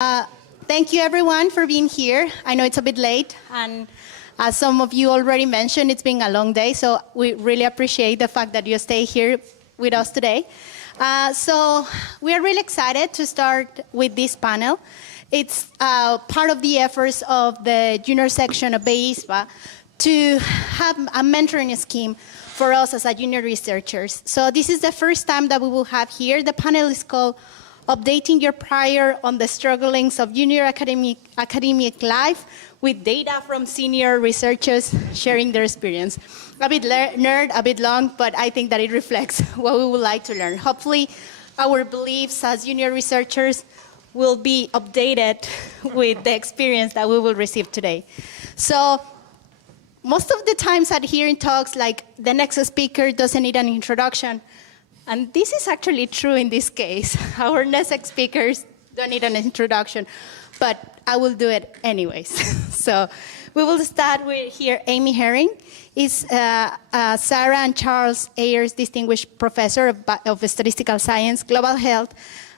Thank you everyone for being here. I know it's a bit late, and as some of you already mentioned, it's been a long day, so we really appreciate the fact that you stay here with us today. So we are really excited to start with this panel. It's part of the efforts of the junior section of BAYSM to have a mentoring scheme for us as a junior researchers. So this is the first time that we will have here. The panel is called Updating Your Prior on the Strugglings of Junior Academic Life with data from senior researchers sharing their experience. A bit nerd, a bit long, but I think that it reflects what we would like to learn. Hopefully, our beliefs as junior researchers will be updated with the experience that we will receive today. So, most of the times at hearing talks, like the next speaker doesn't need an introduction. And this is actually true in this case. Our next speakers don't need an introduction, but I will do it anyways. So we will start with here, Amy Herring is Sarah and Charles Ayers Distinguished Professor of Statistical Science, Global Health,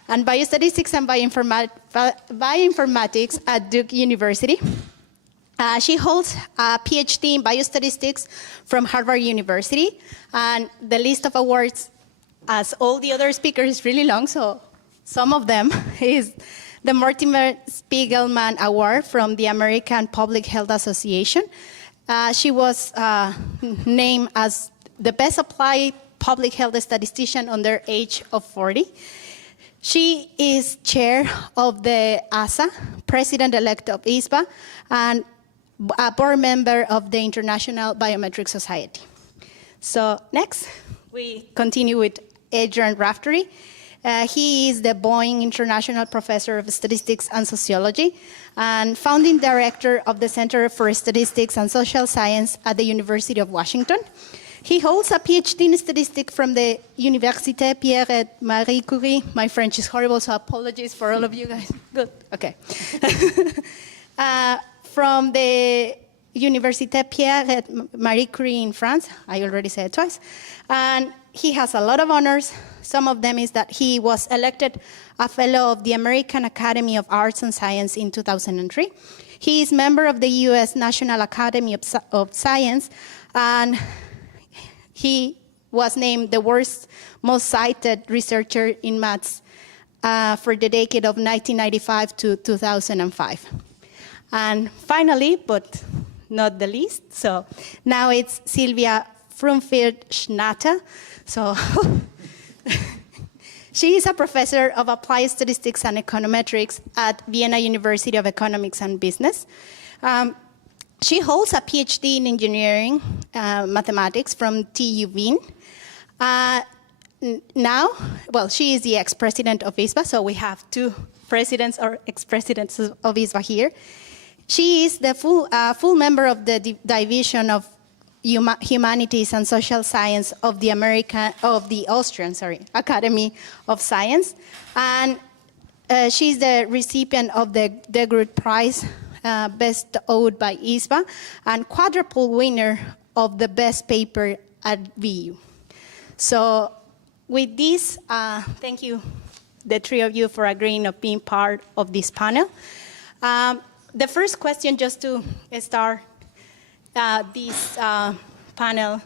and Biostatistics and Bioinformatics at Duke University. She holds a PhD in biostatistics from Harvard University, and the list of awards, as all the other speakers, is really long, so some of them is the Mortimer Spiegelman Award from the American Public Health Association. She was named as the best applied public health statistician under age of 40. She is chair of the ASA, president-elect of j-ISBA, and a board member of the International Biometric Society. So next, we continue with Adrian Raftery. He is the Boeing International Professor of Statistics and Sociology and founding director of the Center for Statistics and Social Science at the University of Washington. He holds a PhD in statistics from the Université Pierre et Marie Curie. My French is horrible, so apologies for all of you guys. Good, okay. From the Université Pierre et Marie Curie in France. I already said it twice. And he has a lot of honors. Some of them is that he was elected a fellow of the American Academy of Arts and Science in 2003. He is member of the U.S. National Academy of Science, and he was named the world's most cited researcher in maths for the decade of 1995 to 2005. And finally, but not the least, so now it's Sylvia Frühwirth-Schnatter. So she is a professor of applied statistics and econometrics at Vienna University of Economics and Business. She holds a PhD in engineering mathematics from TU Wien. Now, well, she is the ex-president of j-ISBA, so we have two presidents or ex-presidents of j-ISBA here. She is the full member of the Division of Humanities and Social Science of the Austrian Academy of Science, and she's the recipient of the Degroote Prize, bestowed by j-ISBA, and quadruple winner of the best paper at VU. So, with this, thank you, the three of you, for agreeing of being part of this panel. The first question, just to start this panel,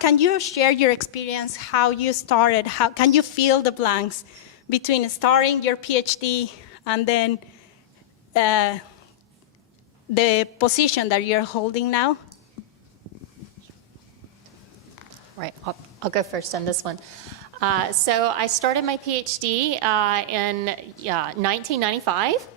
can you share your experience, how you started, how can you fill the blanks between starting your PhD and then the position that you're holding now? Right, I'll go first on this one. So I started my PhD in 1995.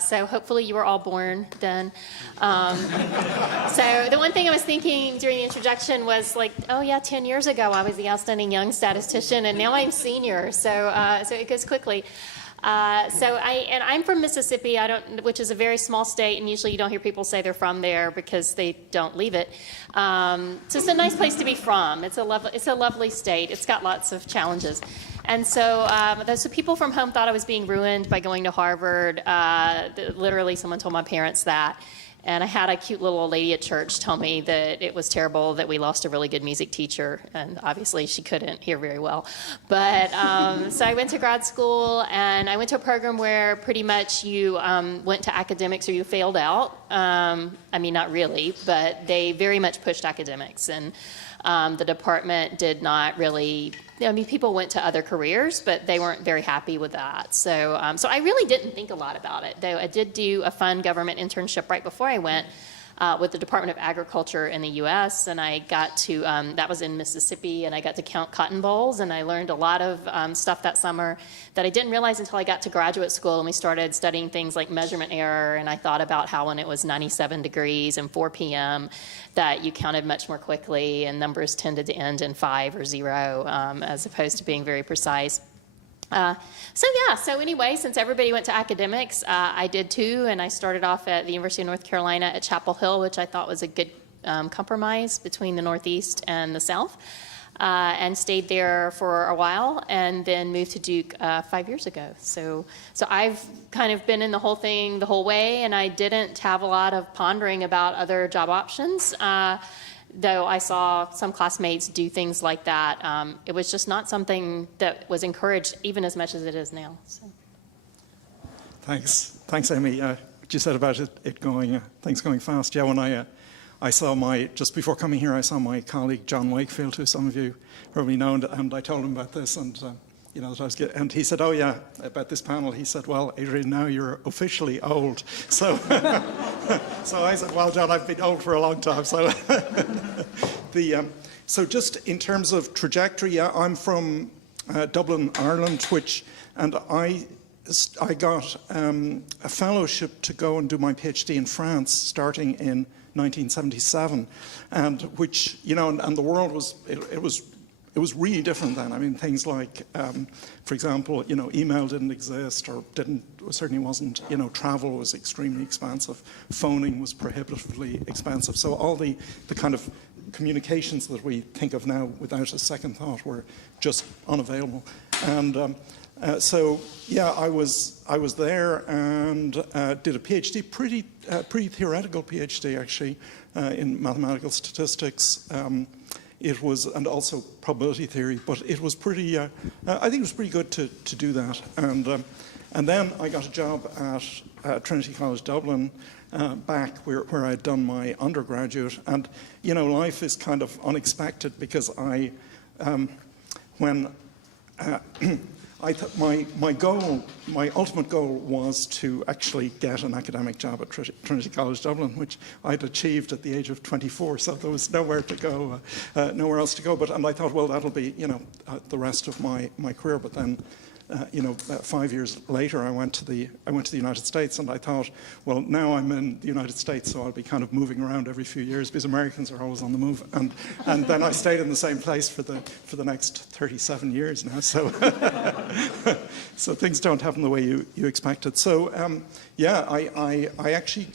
So hopefully you were all born then. So the one thing I was thinking during the introduction was like, oh yeah, 10 years ago I was the outstanding young statistician, and now I'm senior. So so it goes quickly. I'm from Mississippi, which is a very small state, and usually you don't hear people say they're from there because they don't leave it. So it's a nice place to be from. It's a lovely state. It's got lots of challenges. And so, so people from home thought I was being ruined by going to Harvard. Literally, someone told my parents that. And I had a cute little old lady at church tell me that it was terrible that we lost a really good music teacher, and obviously she couldn't hear very well. But so I went to grad school, and I went to a program where pretty much you went to academics or you failed out. I mean, not really, but they very much pushed academics, and the department did not really. I mean, people went to other careers, but they weren't very happy with that. So, so I really didn't think a lot about it, though I did do a fun government internship right before I went with the Department of Agriculture in the U.S., and I got to, that was in Mississippi, and I got to count cotton bolls, and I learned a lot of stuff that summer that I didn't realize until I got to graduate school, and we started studying things like measurement error, and I thought about how when it was 97 degrees and 4 p.m., that you counted much more quickly, and numbers tended to end in 5 or 0, as opposed to being very precise. So anyway, since everybody went to academics, I did too, and I started off at the University of North Carolina at Chapel Hill, which I thought was a good compromise between the Northeast and the South, and stayed there for a while, and then moved to Duke 5 years ago. So I've kind of been in the whole thing the whole way, and I didn't have a lot of pondering about other job options. Though I saw some classmates do things like that, it was just not something that was encouraged even as much as it is now. So. Thanks, Amy. What you said about things going fast. Yeah, when I saw just before coming here, I saw my colleague John Wakefield, who some of you probably know, and I told him about this, and you know, that I was good. And he said, "Oh yeah, about this panel." He said, "Well, Adrian, now you're officially old." So, so I said, "Well, John, I've been old for a long time." So, so just in terms of trajectory, yeah, I'm from Dublin, Ireland, and I got a fellowship to go and do my PhD in France, starting in 1977, and which, you know, and the world was it was really different then. I mean, things like, for example, you know, email didn't exist, or certainly wasn't, you know, travel was extremely expensive, phoning was prohibitively expensive. So all the kind of communications that we think of now without a second thought were just unavailable. And so, yeah, I was there and did a PhD, pretty theoretical PhD actually, in mathematical statistics. It was, and also probability theory, but it was pretty, I think it was pretty good to do that. And then I got a job at Trinity College Dublin, back where I'd done my undergraduate. And, you know, life is kind of unexpected because my ultimate goal was to actually get an academic job at Trinity College Dublin, which I'd achieved at the age of 24. So there was nowhere to go, nowhere else to go. And I thought, well, that'll be, you know, the rest of my career. But then, you know, 5 years later, I went to the United States, and I thought, well, now I'm in the United States, so I'll be kind of moving around every few years because Americans are always on the move. And then I stayed in the same place for the next 37 years now. So so things don't happen the way you expected. So yeah, I actually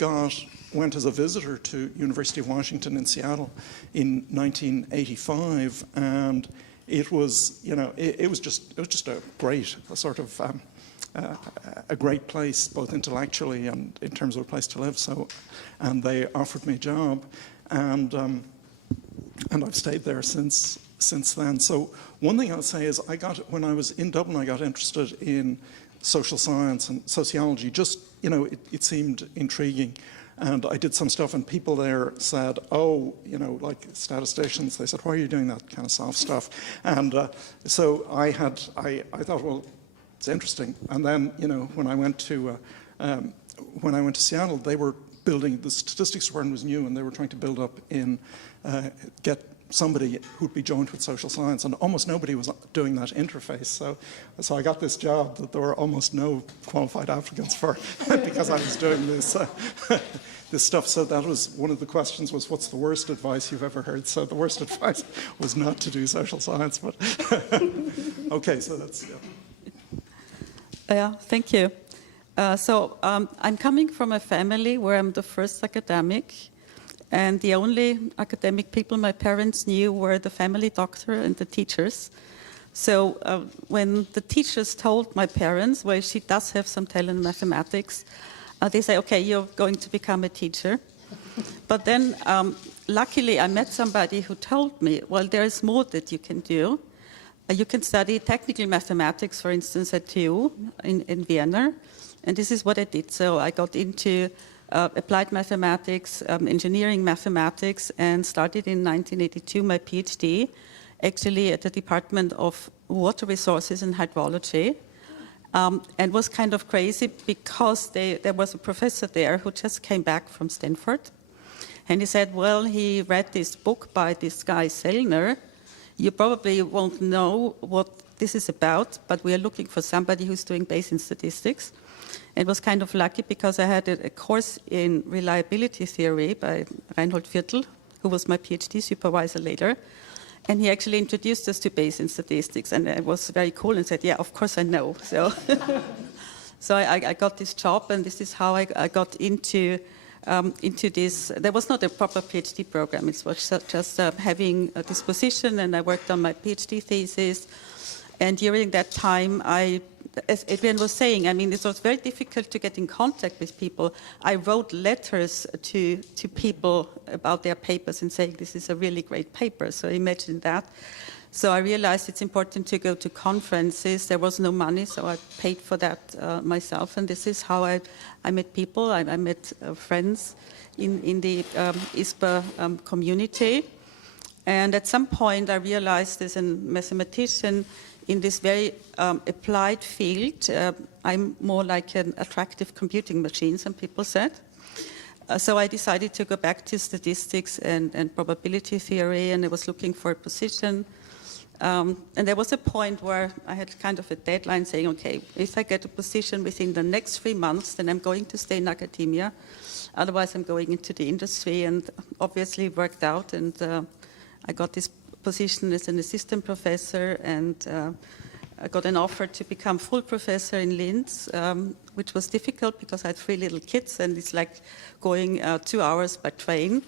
went as a visitor to University of Washington in Seattle in 1985, and it was, you know, it was just a great sort of a great place, both intellectually and in terms of a place to live. So, and they offered me a job, and I've stayed there since then. So one thing I'll say is, when I was in Dublin, I got interested in social science and sociology. Just, you know, it seemed intriguing. And I did some stuff, and people there said, "Oh, you know, like statisticians." They said, "Why are you doing that kind of soft stuff?" And so I thought, well, it's interesting. And then, you know, when I went to Seattle, they were building, the statistics department was new, and they were trying to build up get somebody who'd be joined with social science, and almost nobody was doing that interface. So I got this job that there were almost no qualified applicants for because I was doing this this stuff. So that was one of the questions: was what's the worst advice you've ever heard? So the worst advice was not to do social science. But okay, so that's yeah. Thank you. So I'm coming from a family where I'm the first academic. And the only academic people my parents knew were the family doctor and the teachers. So when the teachers told my parents, well, she does have some talent in mathematics, they say, okay, you're going to become a teacher. But then, luckily, I met somebody who told me, well, there is more that you can do. You can study technical mathematics, for instance, at TU in Vienna. And this is what I did. So I got into applied mathematics, engineering mathematics, and started in 1982 my PhD, actually at the Department of Water Resources and Hydrology. And was kind of crazy because there was a professor there who just came back from Stanford. And he said, well, he read this book by this guy, Sellner. You probably won't know what this is about, but we are looking for somebody who's doing Bayesian statistics. It was kind of lucky because I had a course in reliability theory by Reinhold Viertel, who was my PhD supervisor later. And he actually introduced us to Bayesian statistics, and it was very cool and said, yeah, of course I know. So, so I got this job, and this is how I got into this. There was not a proper PhD program. It was just having this position, and I worked on my PhD thesis. And during that time, as Adrian was saying, I mean, it was very difficult to get in contact with people. I wrote letters to people about their papers and saying, this is a really great paper. So imagine that. So I realized it's important to go to conferences. There was no money, so I paid for that myself. And this is how I met people. I met friends in the j-ISBA community. And at some point, I realized as a mathematician, in this very applied field, I'm more like an attractive computing machine, some people said. So I decided to go back to statistics and probability theory, and I was looking for a position. And there was a point where I had kind of a deadline saying, okay, if I get a position within the next 3 months, then I'm going to stay in academia. Otherwise, I'm going into the industry, and obviously it worked out, and I got this position as an assistant professor, and I got an offer to become full professor in Linz, which was difficult because I had 3 little kids, and it's like going 2 hours by train.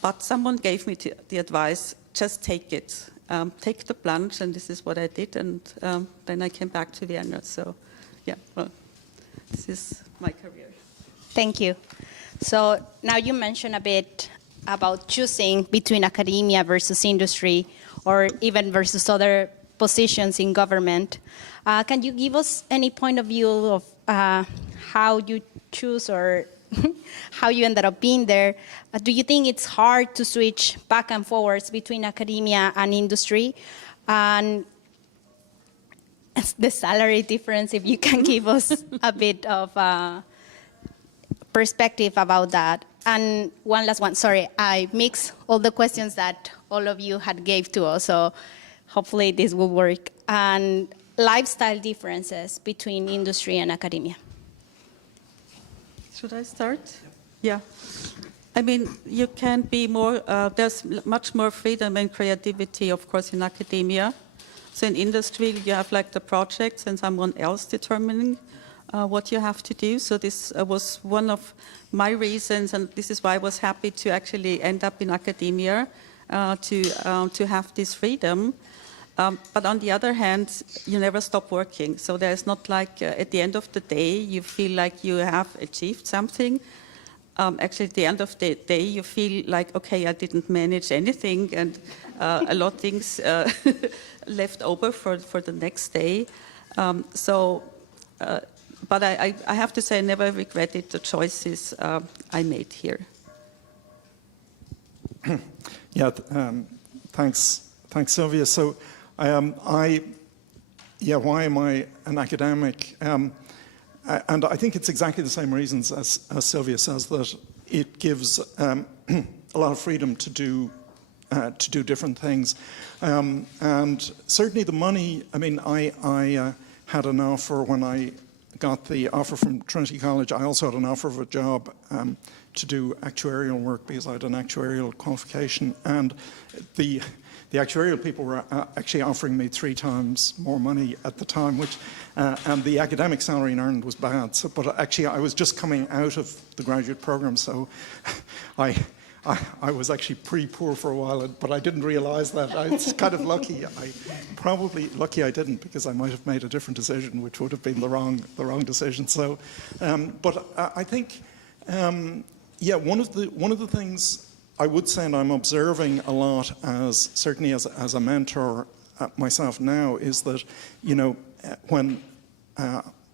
But someone gave me the advice, just take it. Take the plunge, and this is what I did, and then I came back to Vienna. So, yeah, well, this is my career. Thank you. So now you mentioned a bit about choosing between academia versus industry, or even versus other positions in government. Can you give us any point of view of how you choose, or how you ended up being there? Do you think it's hard to switch back and forwards between academia and industry? And the salary difference, if you can give us a bit of perspective about that. And one last one, sorry, I mixed all the questions that all of you had gave to us, so hopefully this will work. And lifestyle differences between industry and academia. Should I start? Yeah. I mean, you can be more, there's much more freedom and creativity, of course, in academia. So in industry, you have like the projects and someone else determining what you have to do. So this was one of my reasons, and this is why I was happy to actually end up in academia, to have this freedom. But on the other hand, you never stop working. So there's not like at the end of the day, you feel like you have achieved something. Actually, at the end of the day, you feel like, okay, I didn't manage anything, and a lot of things left over for the next day. But I have to say, I never regretted the choices I made here. Yeah, thanks, Sylvia. So, why am I an academic? And I think it's exactly the same reasons as Sylvia says, that it gives a lot of freedom to do different things. And certainly the money, I mean, I had an offer when I got the offer from Trinity College. I also had an offer of a job to do actuarial work because I had an actuarial qualification, and the actuarial people were actually offering me 3 times more money at the time, which and the academic salary in Ireland was bad. So, but actually, I was just coming out of the graduate program, so I was actually pretty poor for a while, but I didn't realise that. It's kind of lucky. Probably lucky I didn't, because I might have made a different decision, which would have been the wrong decision. So, but I think, Yeah, one of the things I would say, and I'm observing a lot certainly as a mentor myself now, is that, you know, when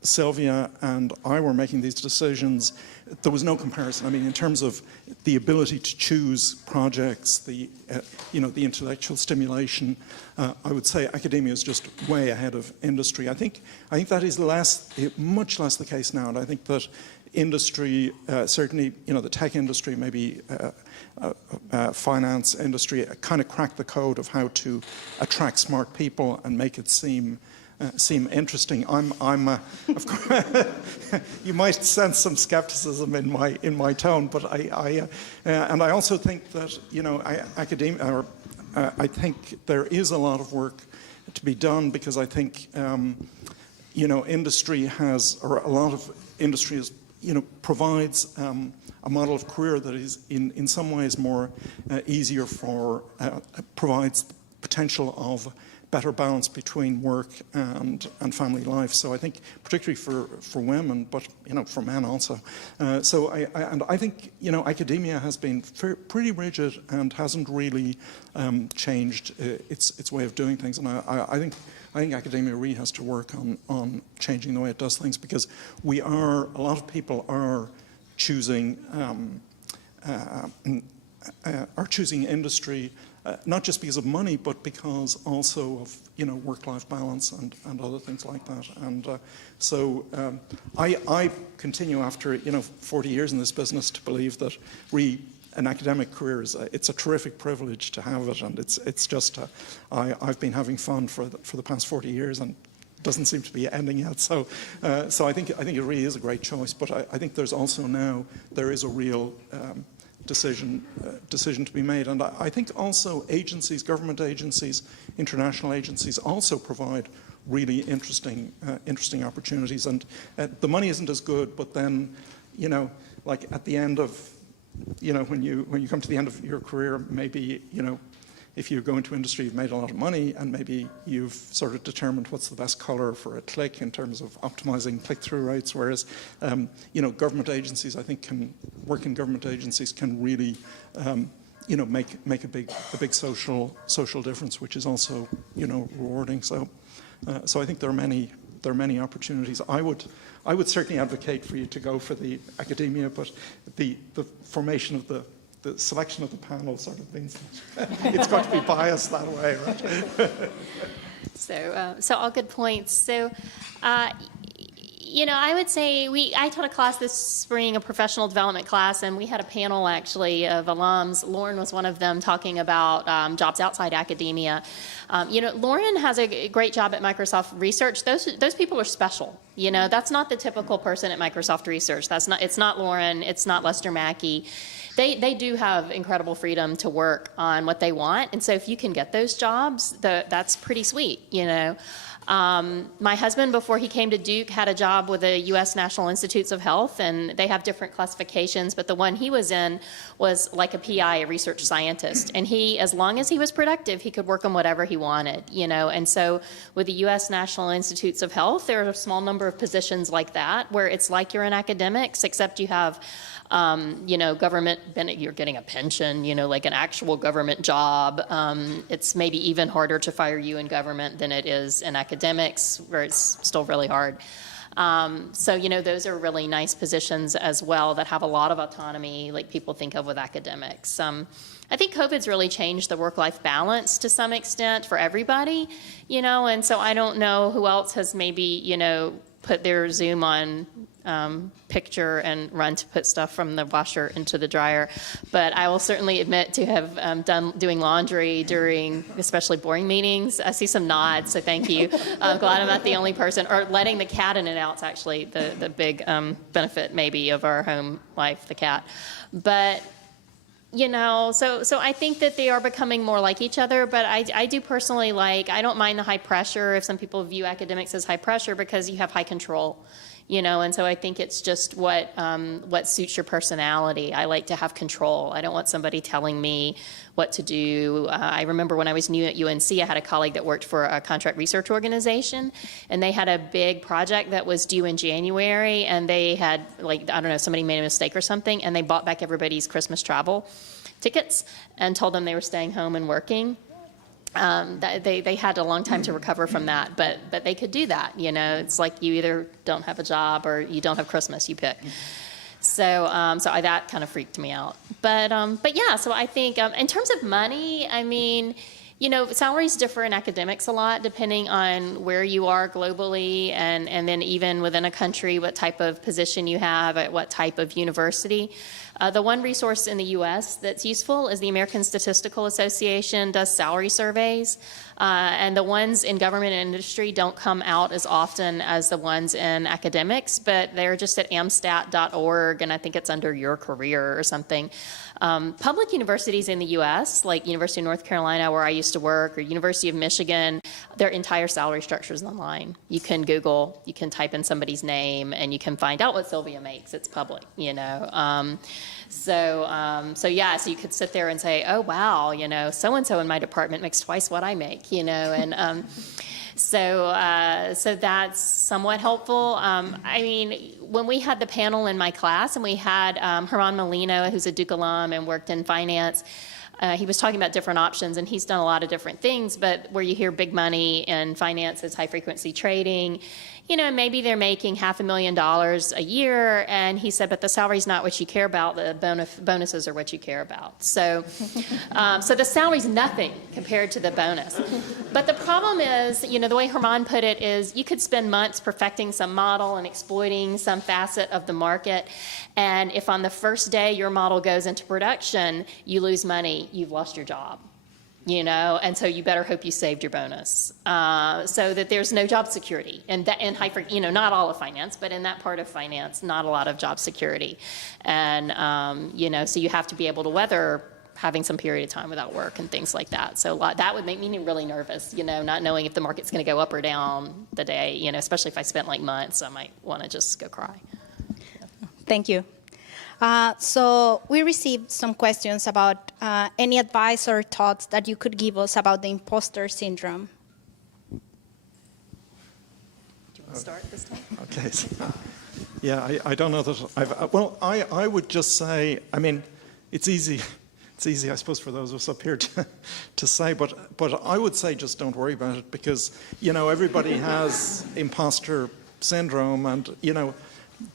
Sylvia and I were making these decisions, there was no comparison. I mean, in terms of the ability to choose projects, the intellectual stimulation, I would say academia is just way ahead of industry. I think that is much less the case now, and I think that industry, certainly, you know, the tech industry, maybe finance industry, kind of cracked the code of how to attract smart people and make it seem interesting. Of course, you might sense some skepticism in my tone, but and I also think that, you know, I think there is a lot of work to be done, because I think, you know, a lot of industry is, you know, provides a model of career that is in some ways more easier provides the potential of better balance between work and family life. So I think particularly for women, but, you know, for men also. So I think, you know, academia has been pretty rigid and hasn't really changed its way of doing things. And I think academia really has to work on changing the way it does things, because a lot of people are choosing industry, not just because of money, but because also of, you know, work-life balance and other things like that. And so I continue, after, you know, 40 years in this business, to believe that an academic career it's a terrific privilege to have it, and it's just I've been having fun for the past 40 years, and it doesn't seem to be ending yet. So I think it really is a great choice. But I think there's also now there is a real decision to be made, and I think also agencies, government agencies, international agencies also provide really interesting opportunities. And the money isn't as good, but then, you know, like at the end of, you know, when you come to the end of your career, maybe, you know, if you go into industry, you've made a lot of money, and maybe you've sort of determined what's the best color for a click in terms of optimizing click-through rates. Whereas, you know, government agencies, I think, working government agencies can really, you know, make a big social difference, which is also, you know, rewarding. So I think there are many opportunities. I would certainly advocate for you to go for the academia, but the formation of the selection of the panel sort of means it's got to be biased that way, right? So all good points. So, you know, I would say I taught a class this spring, a professional development class, and we had a panel actually of alums. Lauren was one of them, talking about jobs outside academia. You know, Lauren has a great job at Microsoft Research. Those people are special. You know, that's not the typical person at Microsoft Research. It's not Lauren. It's not Lester Mackey. They do have incredible freedom to work on what they want, and so if you can get those jobs, that's pretty sweet, you know. My husband, before he came to Duke, had a job with the U.S. National Institutes of Health, and they have different classifications, but the one he was in was like a PI, a research scientist, and as long as he was productive, he could work on whatever he wanted, you know. And so with the U.S. National Institutes of Health, there are a small number of positions like that where it's like you're in academics, except you have you know, government, you're getting a pension, you know, like an actual government job. It's maybe even harder to fire you in government than it is in academics, where it's still really hard. So, you know, those are really nice positions as well that have a lot of autonomy, like people think of with academics. I think COVID's really changed the work-life balance to some extent for everybody, you know, and so I don't know who else has maybe, you know, put their Zoom on picture and run to put stuff from the washer into the dryer. But I will certainly admit to have doing laundry during especially boring meetings. I see some nods, so thank you. I'm glad I'm not the only person. Or letting the cat in and out is actually the big benefit maybe of our home life, the cat. But you know, so I think that they are becoming more like each other, but I do personally I don't mind the high pressure if some people view academics as high pressure, because you have high control. you know, and so I think it's just what suits your personality. I like to have control. I don't want somebody telling me what to do. I remember when I was new at UNC, I had a colleague that worked for a contract research organization, and they had a big project that was due in January, and they had, like, I don't know, somebody made a mistake or something, and they bought back everybody's Christmas travel tickets and told them they were staying home and working. They had a long time to recover from that, but they could do that. You know, it's like you either don't have a job or you don't have Christmas, you pick. So that kind of freaked me out. But yeah, so I think in terms of money, I mean, you know, salaries differ in academics a lot depending on where you are globally, and then even within a country, what type of position you have at what type of university. The one resource in the U.S. that's useful is the American Statistical Association does salary surveys, and the ones in government and industry don't come out as often as the ones in academics, but they're just at amstat.org, and I think it's under your career or something. Public universities in the U.S., like University of North Carolina, where I used to work, or University of Michigan, their entire salary structure is online. You can Google, you can type in somebody's name, and you can find out what Sylvia makes. It's public, you know. So yeah, so you could sit there and say, oh, wow, you know, so-and-so in my department makes twice what I make, you know, and so that's somewhat helpful. I mean, when we had the panel in my class, and we had Herman Molino, who's a Duke alum and worked in finance, he was talking about different options, and he's done a lot of different things, but where you hear big money in finance is high-frequency trading. You know, maybe they're making $500,000 a year, and he said, but the salary's not what you care about, the bonuses are what you care about. So, so the salary's nothing compared to the bonus. But the problem is, you know, the way Herman put it is you could spend months perfecting some model and exploiting some facet of the market, and if on the first day your model goes into production, you lose money, you've lost your job. You know, and so you better hope you saved your bonus, so that there's no job security. And that, in you know, not all of finance, but in that part of finance, not a lot of job security. And, you know, so you have to be able to weather having some period of time without work and things like that. So that would make me really nervous, you know, not knowing if the market's going to go up or down the day, you know, especially if I spent like months, I might want to just go cry. Thank you. So we received some questions about any advice or thoughts that you could give us about the imposter syndrome. Do you want to start this time? Okay. So, yeah, I don't know that well, I would just say, I mean, it's easy, I suppose, for those of us up here to say, but I would say just don't worry about it, because, you know, everybody has imposter syndrome, and, you know,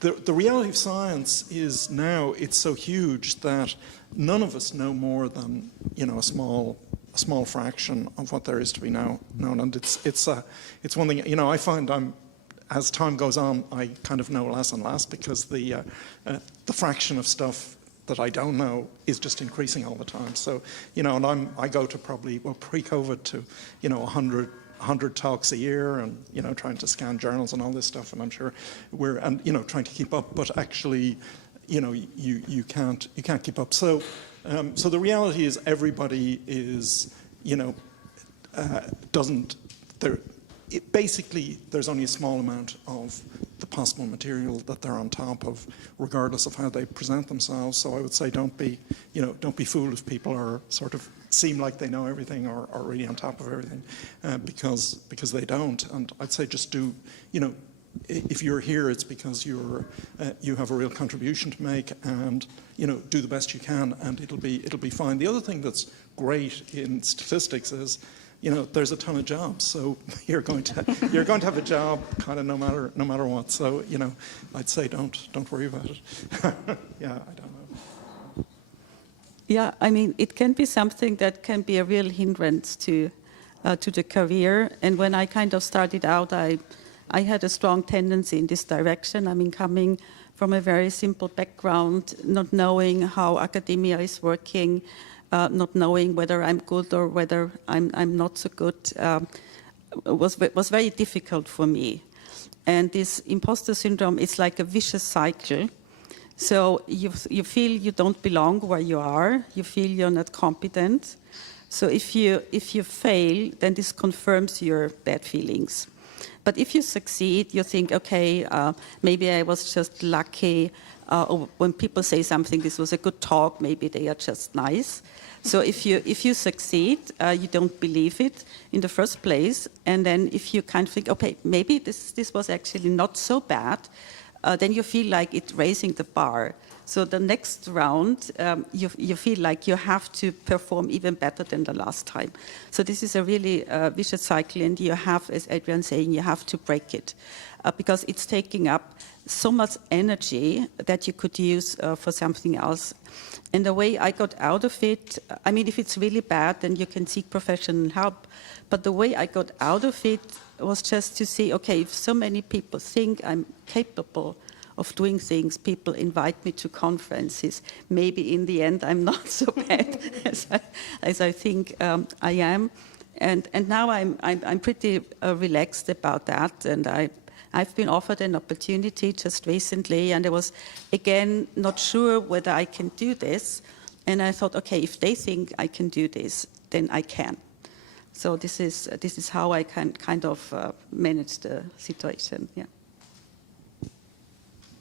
the reality of science is now it's so huge that none of us know more than, you know, a small fraction of what there is to be known, and it's one thing, you know, I find as time goes on, I kind of know less and less, because the fraction of stuff that I don't know is just increasing all the time. So, you know, and I go to probably, well, pre-COVID to, you know, 100 talks a year, and, you know, trying to scan journals and all this stuff, and I'm sure and, you know, trying to keep up, but actually, you know, you can't keep up. So so the reality is everybody is, you know, basically there's only a small amount of the possible material that they're on top of, regardless of how they present themselves. So I would say don't be fooled if people are sort of seem like they know everything or are really on top of everything, because they don't. And I'd say just do, you know, if you're here, it's because you have a real contribution to make, and, you know, do the best you can, and it'll be fine. The other thing that's great in statistics is, you know, there's a ton of jobs, so you're going to have a job kind of no matter what. So, you know, I'd say don't worry about it. Yeah, I don't know. Yeah, I mean, it can be something that can be a real hindrance to the career. And when I kind of started out, I had a strong tendency in this direction. I mean, coming from a very simple background, not knowing how academia is working, not knowing whether I'm good or whether I'm not so good, was very difficult for me. And this imposter syndrome is like a vicious cycle. So you feel you don't belong where you are. You feel you're not competent. So if you fail, then this confirms your bad feelings. But if you succeed, you think, okay, maybe I was just lucky, or when people say something, this was a good talk, maybe they are just nice. So if you succeed, you don't believe it in the first place, and then if you kind of think, okay, maybe this was actually not so bad, then you feel like it's raising the bar. So the next round, you feel like you have to perform even better than the last time. So this is a really vicious cycle, and you have, as Adrian saying, you have to break it because it's taking up so much energy that you could use for something else. And the way I got out of it, I mean, if it's really bad, then you can seek professional help. But the way I got out of it was just to see, okay, if so many people think I'm capable of doing things, people invite me to conferences, maybe in the end I'm not so bad as I think I am. And now I'm pretty relaxed about that, and I've been offered an opportunity just recently, and I was, again, not sure whether I can do this. And I thought, okay, if they think I can do this, then I can. So this is how I can kind of manage the situation, yeah.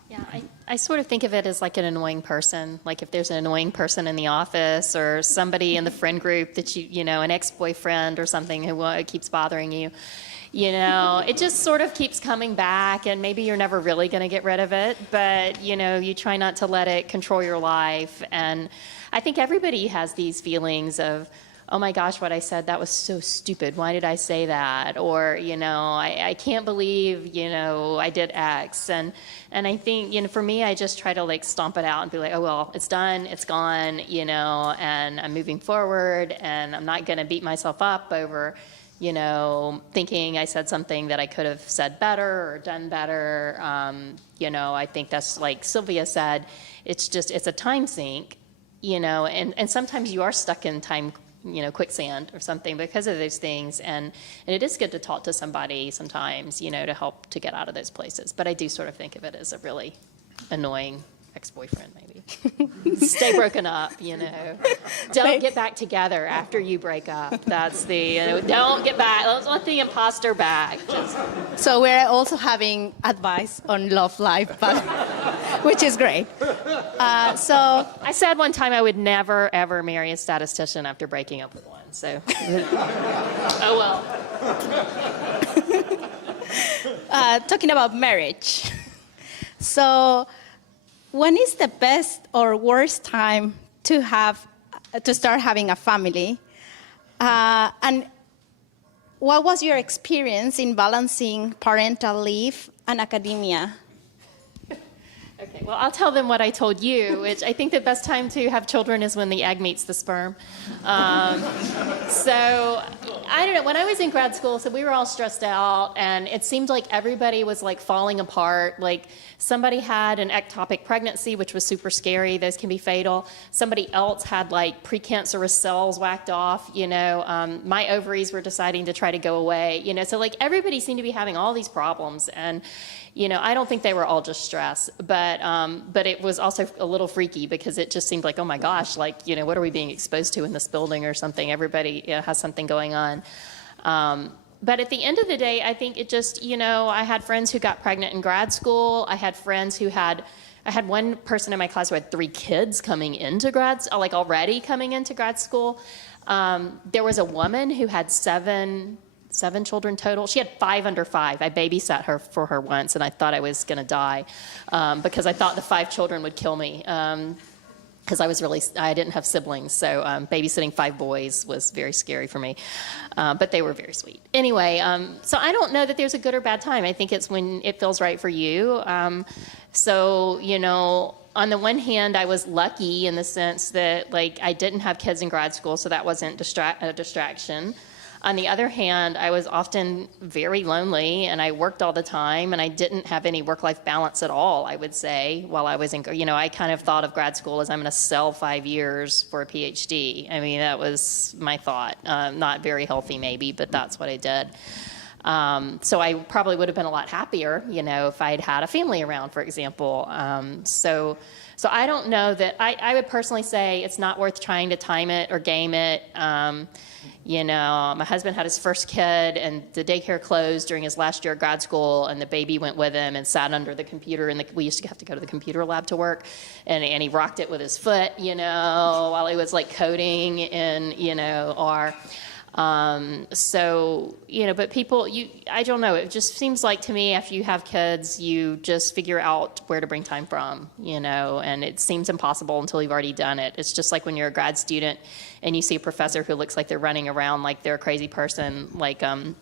Yeah, I sort of think of it as like an annoying person. Like if there's an annoying person in the office or somebody in the friend group that you know, an ex-boyfriend or something who keeps bothering you, you know, it just sort of keeps coming back, and maybe you're never really going to get rid of it, but, you know, you try not to let it control your life. And I think everybody has these feelings of, oh my gosh, what I said, that was so stupid. Why did I say that? Or, you know, I can't believe, you know, I did X. And I think, you know, for me, I just try to like stomp it out and be like, oh, well, it's done, it's gone, you know, and I'm moving forward, and I'm not going to beat myself up over, you know, thinking I said something that I could have said better or done better. You know, I think that's like Sylvia said, it's a time sink, you know, and sometimes you are stuck in time, you know, quicksand or something because of those things. And it is good to talk to somebody sometimes, you know, to help to get out of those places. But I do sort of think of it as a really annoying ex-boyfriend, maybe. Stay broken up, you know. Don't get back together after you break up. That's the, you know, don't get back. Don't let the imposter back. So we're also having advice on love life, but, which is great. So I said one time I would never, ever marry a statistician after breaking up with one. So, oh well. Talking about marriage. So when is the best or worst time to start having a family? And what was your experience in balancing parental leave and academia? Okay, well, I'll tell them what I told you, which I think the best time to have children is when the egg meets the sperm. So, I don't know, when I was in grad school, so we were all stressed out, and it seemed like everybody was like falling apart. Like somebody had an ectopic pregnancy, which was super scary. Those can be fatal. Somebody else had like precancerous cells whacked off, you know. My ovaries were deciding to try to go away, you know. So like everybody seemed to be having all these problems, and you know, I don't think they were all just stress, but it was also a little freaky because it just seemed like, oh my gosh, like, you know, what are we being exposed to in this building or something? Everybody, you know, has something going on. But at the end of the day, I think it just, you know, I had friends who got pregnant in grad school. I had friends who I had one person in my class who had 3 kids coming into like already coming into grad school. There was a woman who had 7 children total. She had 5 under 5. I babysat her for her once, and I thought I was going to die because I thought the 5 children would kill me because I didn't have siblings. So babysitting 5 boys was very scary for me, but they were very sweet. Anyway, so I don't know that there's a good or bad time. I think it's when it feels right for you. So, you know, on the one hand, I was lucky in the sense that, like, I didn't have kids in grad school, so that wasn't a distraction. On the other hand, I was often very lonely, and I worked all the time, and I didn't have any work-life balance at all, I would say, while I was in, you know, I kind of thought of grad school as I'm going to sell 5 years for a PhD. I mean, that was my thought. Not very healthy, maybe, but that's what I did. So I probably would have been a lot happier, you know, if I'd had a family around, for example. So I don't know that, I would personally say it's not worth trying to time it or game it. You know, my husband had his first kid and the daycare closed during his last year of grad school, and the baby went with him and sat under the computer, and we used to have to go to the computer lab to work, and he rocked it with his foot, you know, while he was like coding in, you know, R. So, you know, but people, I don't know, it just seems like to me after you have kids, you just figure out where to bring time from, you know, and it seems impossible until you've already done it. It's just like when you're a grad student and you see a professor who looks like they're running around like they're a crazy person. Like, I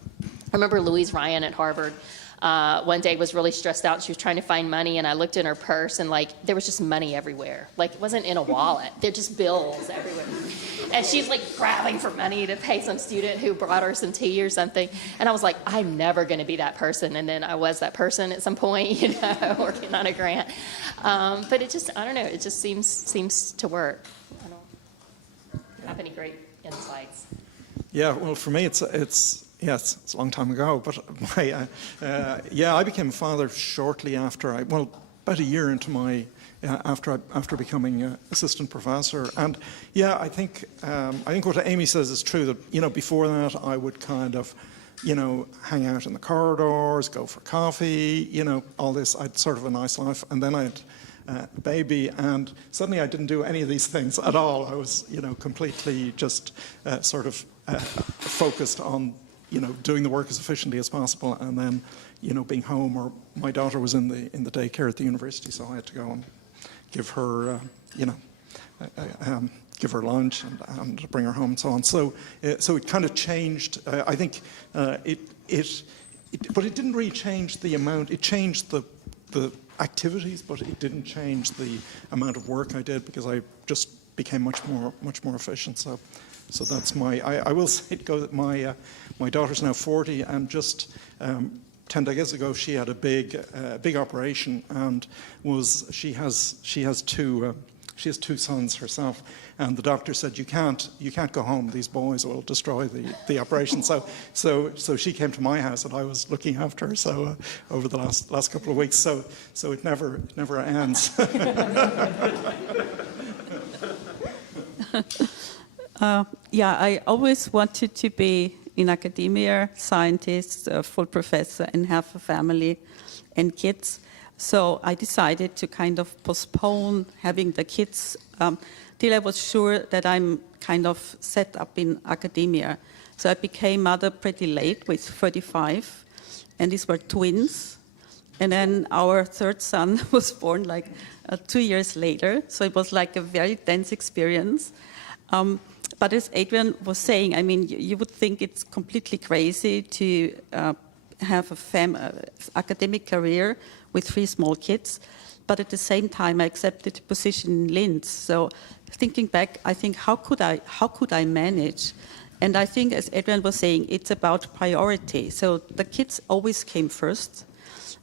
remember Louise Ryan at Harvard. One day was really stressed out. She was trying to find money, and I looked in her purse, and like there was just money everywhere. Like it wasn't in a wallet. They're just bills everywhere. And she's like grabbing for money to pay some student who brought her some tea or something. And I was like, I'm never going to be that person. And then I was that person at some point, you know, working on a grant. But it just, I don't know, it just seems to work. I don't have any great insights. Yeah, well, for me, it's a long time ago, but I became a father shortly after about a year into my after becoming assistant professor, and I think what Amy says is true. That, you know, before that I would kind of, you know, hang out in the corridors, go for coffee, you know, all this. I'd sort of a nice life, and then I had a baby, and suddenly I didn't do any of these things at all. I was, you know, completely just sort of focused on, you know, doing the work as efficiently as possible, and then, you know, being home. Or my daughter was in the daycare at the university, so I had to go and give her, give her lunch and bring her home and so on. So it kind of changed. I think but it didn't really change the amount. It changed the activities, but it didn't change the amount of work I did, because I just became much more efficient. So that's I will say that my daughter's now 40, and just 10 days ago she had a big operation, and she has two sons herself, and the doctor said you can't go home. These boys will destroy the operation. So she came to my house, and I was looking after her. So over the last couple of weeks. So it never ends. I always wanted to be in academia, scientist, a full professor, and have a family and kids. So I decided to kind of postpone having the kids till I was sure that I'm kind of set up in academia. So I became mother pretty late, with 35, and these were twins. And then our third son was born like 2 years later. So it was like a very dense experience. But as Adrian was saying, I mean, you would think it's completely crazy to have an academic career with 3 small kids. But at the same time, I accepted a position in Linz. So thinking back, I think, how could I manage? And I think, as Adrian was saying, it's about priority. So the kids always came first.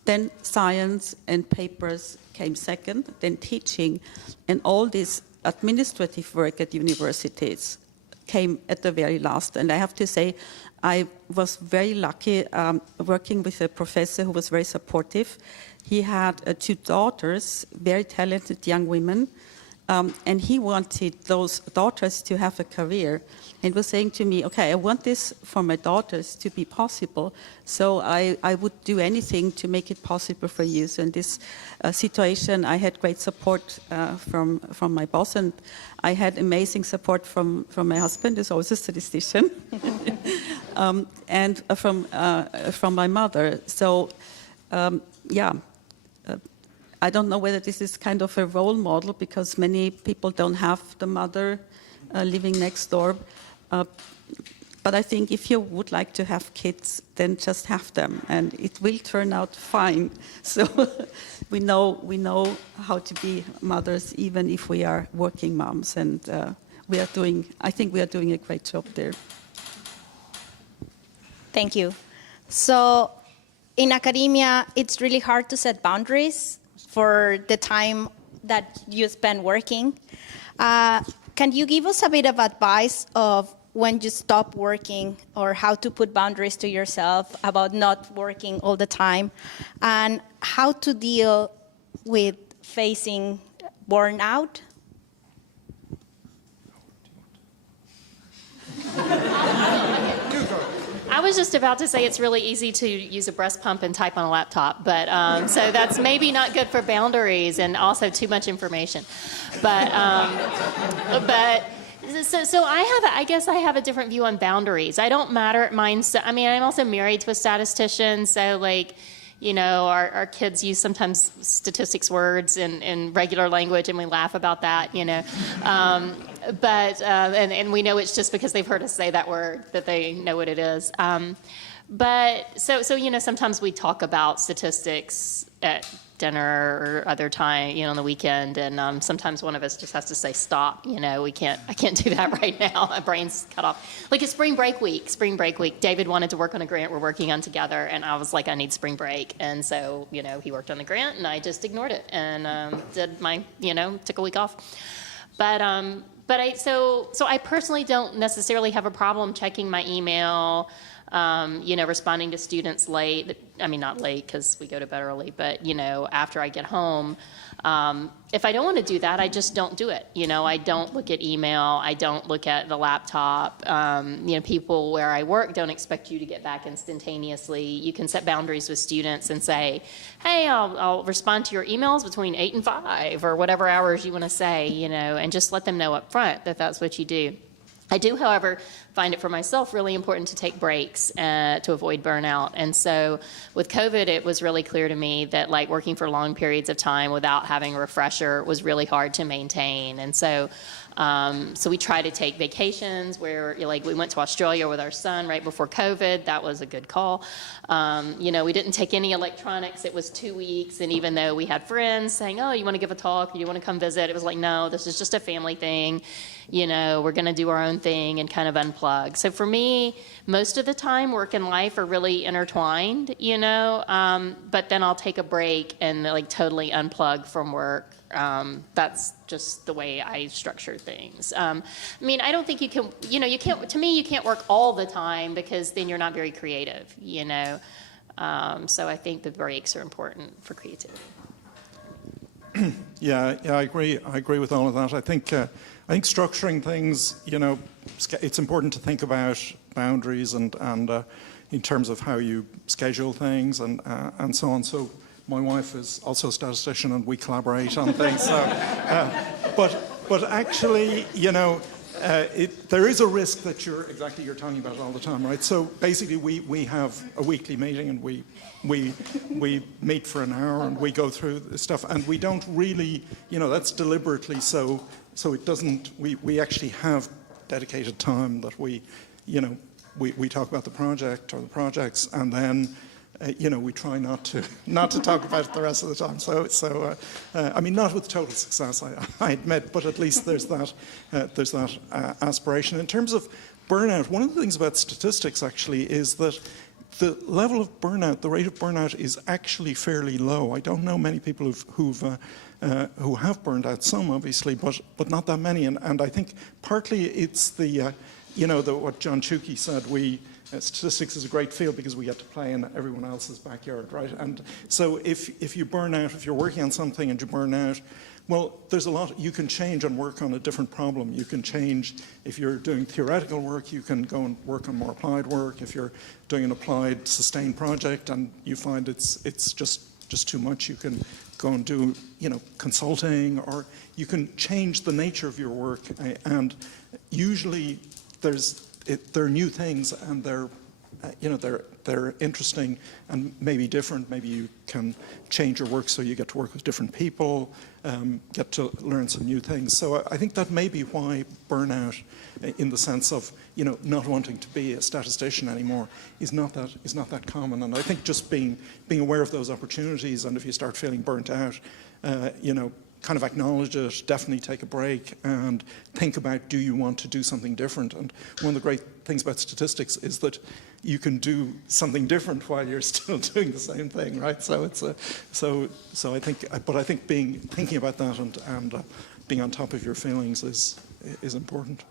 Then science and papers came second. Then teaching, and all this administrative work at universities came at the very last. And I have to say, I was very lucky working with a professor who was very supportive. He had 2 daughters, very talented young women, and he wanted those daughters to have a career, and was saying to me, okay, I want this for my daughters to be possible, so I would do anything to make it possible for you. So in this situation, I had great support from my boss, and I had amazing support from my husband, who's also a statistician, and from my mother. So I don't know whether this is kind of a role model, because many people don't have the mother living next door. But I think if you would like to have kids, then just have them, and it will turn out fine. So we know how to be mothers, even if we are working moms, and I think we are doing a great job there. Thank you. So in academia, it's really hard to set boundaries for the time that you spend working. Can you give us a bit of advice of when you stop working or how to put boundaries to yourself about not working all the time, and how to deal with facing burnout. I was just about to say it's really easy to use a breast pump and type on a laptop, but so that's maybe not good for boundaries and also too much information. But so I guess I have a different view on boundaries. I don't matter mine. I mean, I'm also married to a statistician, so like, you know, our kids use sometimes statistics words in regular language, and we laugh about that, you know. And we know it's just because they've heard us say that word that they know what it is. But so you know, sometimes we talk about statistics at dinner or other time, you know, on the weekend, and sometimes one of us just has to say stop. You know, I can't do that right now. My brain's cut off. Like it's spring break week. David wanted to work on a grant we're working on together, and I was like, I need spring break, and so you know, he worked on the grant, and I just ignored it and did my, you know, took a week off. But I personally don't necessarily have a problem checking my email. You know, responding to students late. I mean, not late because we go to bed early, but, you know, after I get home. If I don't want to do that, I just don't do it. You know, I don't look at email. I don't look at the laptop. You know, people where I work don't expect you to get back instantaneously. You can set boundaries with students and say, hey, I'll respond to your emails between 8 and 5 or whatever hours you want to say, you know, and just let them know up front that that's what you do. I do, however, find it for myself really important to take breaks to avoid burnout. And so with COVID, it was really clear to me that like working for long periods of time without having a refresher was really hard to maintain. And so we try to take vacations where, like, we went to Australia with our son right before COVID. That was a good call. You know, we didn't take any electronics. It was 2 weeks. And even though we had friends saying, oh, you want to give a talk? Or you want to come visit? It was like, no, this is just a family thing. You know, we're going to do our own thing and kind of unplug. So for me, most of the time, work and life are really intertwined, you know, but then I'll take a break and like totally unplug from work. That's just the way I structure things. I mean, I don't think you can, you know, you can't, to me, you can't work all the time because then you're not very creative, you know. So I think the breaks are important for creativity. Yeah, I agree with all of that. I think structuring things, you know, it's important to think about boundaries and in terms of how you schedule things and so on. So my wife is also a statistician, and we collaborate on things. So, but actually, you know, there is a risk that you're talking about it all the time, right? So basically, we have a weekly meeting, and we meet for an hour, and we go through the stuff, and we don't really, you know, that's deliberately so it doesn't. We actually have dedicated time that we talk about the project or the projects, and then. You know, we try not to talk about it the rest of the time. So I mean, not with total success, I admit, but at least there's that aspiration. In terms of burnout, one of the things about statistics actually is that the level of burnout, the rate of burnout, is actually fairly low. I don't know many people who have burned out. Some obviously, but not that many. And I think partly it's what John Chukey said. Statistics is a great field because we get to play in everyone else's backyard, right? And so if you burn out, if you're working on something and you burn out, well, there's a lot you can change and work on a different problem. You can change, if you're doing theoretical work, you can go and work on more applied work. If you're doing an applied sustained project and you find it's just too much, you can go and do, you know, consulting, or you can change the nature of your work. And usually there are new things, and they're interesting and maybe different. Maybe you can change your work so you get to work with different people, get to learn some new things. So I think that may be why burnout, in the sense of, you know, not wanting to be a statistician anymore, is not that common. And I think just being aware of those opportunities, and if you start feeling burnt out, you know, kind of acknowledge it, definitely take a break, and think about, do you want to do something different? And one of the great things about statistics is that you can do something different while you're still doing the same thing, right? So it's so I think thinking about that and being on top of your feelings is important.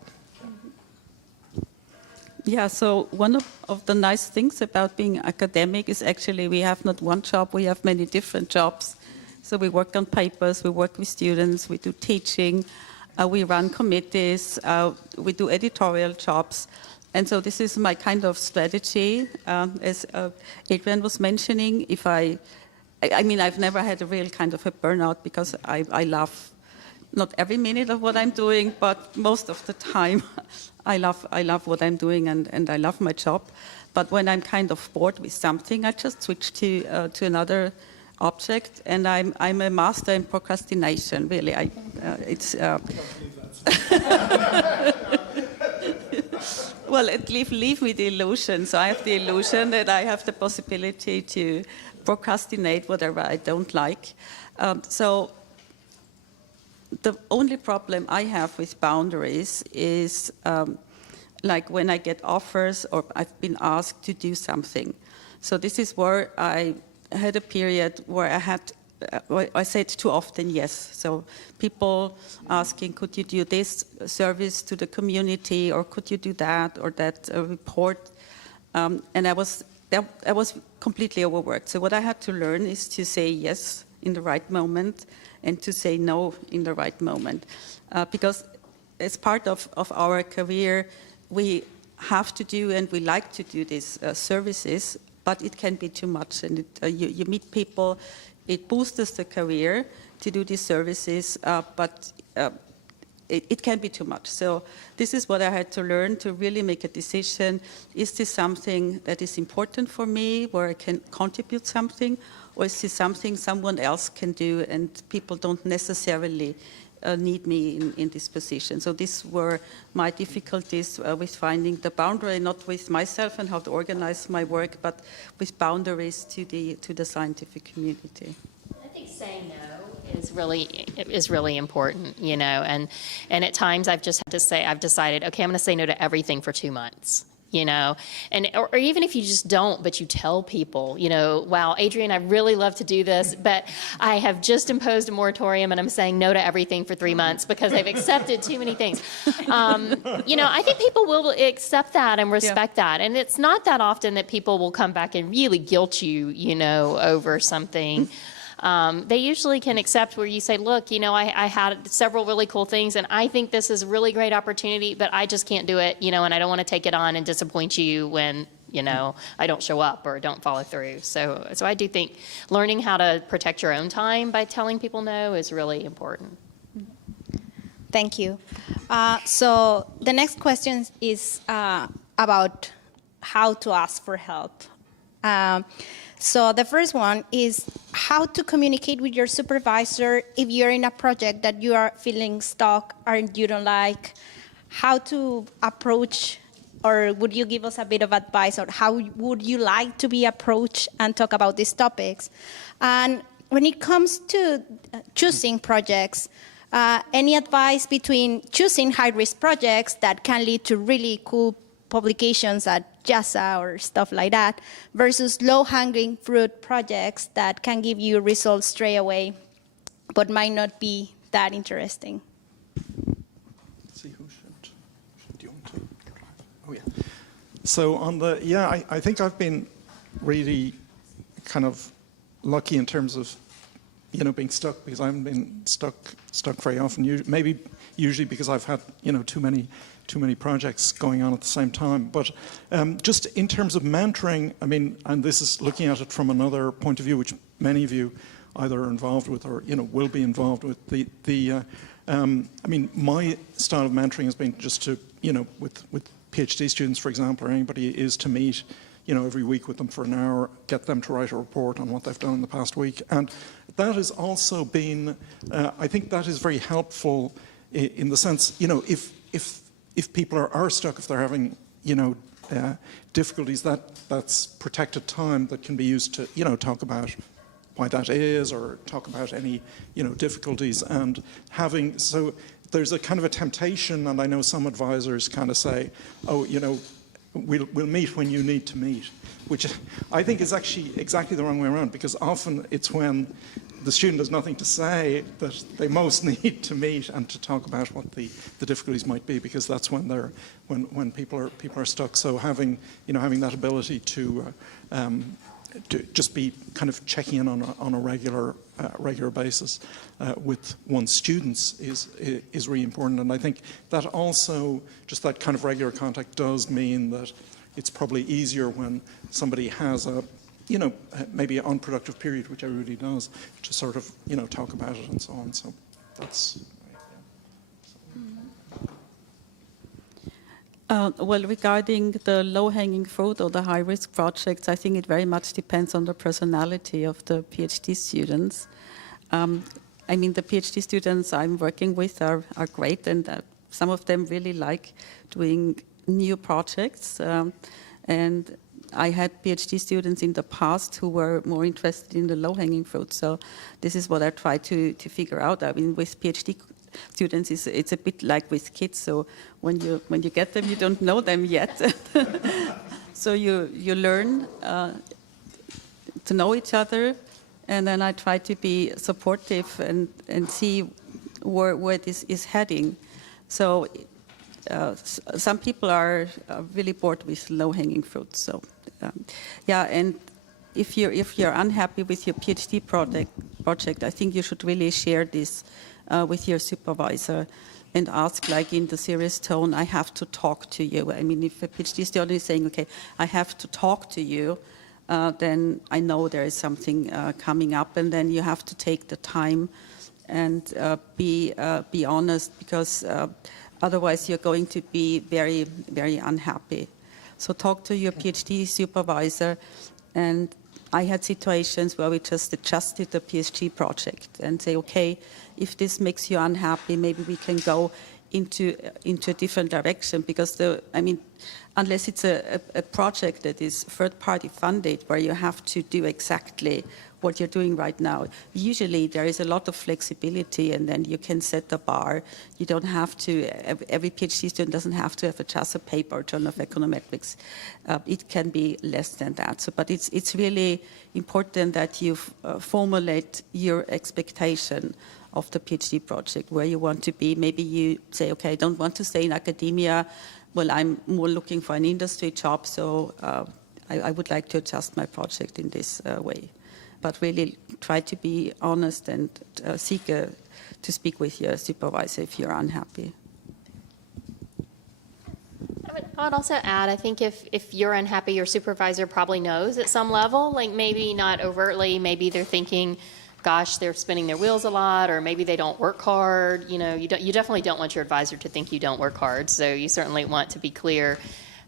Yeah, so one of the nice things about being academic is actually we have not one job, we have many different jobs. So we work on papers, we work with students, we do teaching, we run committees, we do editorial jobs. And so this is my kind of strategy. As Adrian was mentioning, I mean, I've never had a real kind of a burnout because I love not every minute of what I'm doing, but most of the time I love what I'm doing and I love my job. But when I'm kind of bored with something, I just switch to another object, and I'm a master in procrastination. Really, well, leave me the illusion. So I have the illusion that I have the possibility to procrastinate whatever I don't like. So the only problem I have with boundaries is like when I get offers or I've been asked to do something. So this is where I had a period where I said too often yes. So people asking, could you do this service to the community, or could you do that or that report? And I was completely overworked. So what I had to learn is to say yes in the right moment and to say no in the right moment. Because as part of our career, we have to do and we like to do these services, but it can be too much. And you meet people, it boosts the career to do these services, but it can be too much. So this is what I had to learn to really make a decision. Is this something that is important for me, where I can contribute something, or is this something someone else can do and people don't necessarily need me in this position? So these were my difficulties with finding the boundary, not with myself and how to organize my work, but with boundaries to the scientific community. I think saying no is really important, you know, and at times I've just had to say, I've decided, okay, I'm going to say no to everything for 2 months. You know, or even if you just don't, but you tell people, you know, wow, Adrian, I really love to do this, but I have just imposed a moratorium and I'm saying no to everything for 3 months because I've accepted too many things. You know, I think people will accept that and respect that. And it's not that often that people will come back and really guilt you, you know, over something. They usually can accept where you say, look, you know, I had several really cool things and I think this is a really great opportunity, but I just can't do it, you know, and I don't want to take it on and disappoint you when, you know, I don't show up or don't follow through. So I do think learning how to protect your own time by telling people no is really important. Thank you. So the next question is about how to ask for help. So the first one is how to communicate with your supervisor if you're in a project that you are feeling stuck or you don't like. How to approach, or would you give us a bit of advice on how would you like to be approached and talk about these topics? And when it comes to choosing projects, any advice between choosing high-risk projects that can lead to really cool publications at j-ISBA or stuff like that, versus low-hanging fruit projects that can give you results straight away, but might not be that interesting? Let's see, who should do you want to? Oh yeah. So on the I think I've been really kind of lucky in terms of, you know, being stuck, because I haven't been stuck very often. Maybe usually because I've had, you know, too many projects going on at the same time. But just in terms of mentoring, I mean, and this is looking at it from another point of view, which many of you either are involved with or, you know, will be involved with. I mean, my style of mentoring has been just to, you know, with PhD students, for example, or anybody, is to meet, you know, every week with them for an hour, get them to write a report on what they've done in the past week. And that has also been, I think that is very helpful in the sense, you know, if people are stuck, if they're having, you know, difficulties, that's protected time that can be used to, you know, talk about why that is, or talk about any, you know, difficulties. And so there's a kind of a temptation, and I know some advisors kind of say, oh, you know, we'll meet when you need to meet, which I think is actually exactly the wrong way around, because often it's when the student has nothing to say, that they most need to meet and to talk about what the difficulties might be, because that's when when people are stuck. So having that ability to just be kind of checking in on a regular basis with one's students is really important. And I think that also, just that kind of regular contact does mean that it's probably easier when somebody has maybe an unproductive period, which everybody does, to sort of, talk about it and so on. So that's... Well, regarding the low-hanging fruit or the high-risk projects, I think it very much depends on the personality of the PhD students. I mean, the PhD students I'm working with are great, and some of them really like doing new projects. And I had PhD students in the past who were more interested in the low-hanging fruit. So this is what I try to figure out. I mean, with PhD students, it's a bit like with kids. So when you get them, you don't know them yet. So you learn to know each other, and then I try to be supportive and see where this is heading. So some people are really bored with low-hanging fruit. So yeah, and if you're unhappy with your PhD project, I think you should really share this with your supervisor and ask, like in the serious tone, I have to talk to you. I mean, if a PhD student is saying, okay, I have to talk to you, then I know there is something coming up, and then you have to take the time and be honest, because otherwise you're going to be very, very unhappy. So talk to your PhD supervisor. And I had situations where we just adjusted the PhD project and say, okay, if this makes you unhappy, maybe we can go into a different direction, because unless it's a project that is third-party funded, where you have to do exactly what you're doing right now, usually there is a lot of flexibility, and then you can set the bar. You don't have to, every PhD student doesn't have to have just a paper, Journal of Econometrics. It can be less than that. So, but it's really important that you formulate your expectation of the PhD project, where you want to be. Maybe you say, okay, I don't want to stay in academia. Well, I'm more looking for an industry job, so I would like to adjust my project in this way. But really try to be honest and seek to speak with your supervisor if you're unhappy. I would also add, I think if you're unhappy, your supervisor probably knows at some level, like maybe not overtly, maybe they're thinking, gosh, they're spinning their wheels a lot, or maybe they don't work hard. You definitely don't want your advisor to think you don't work hard. So you certainly want to be clear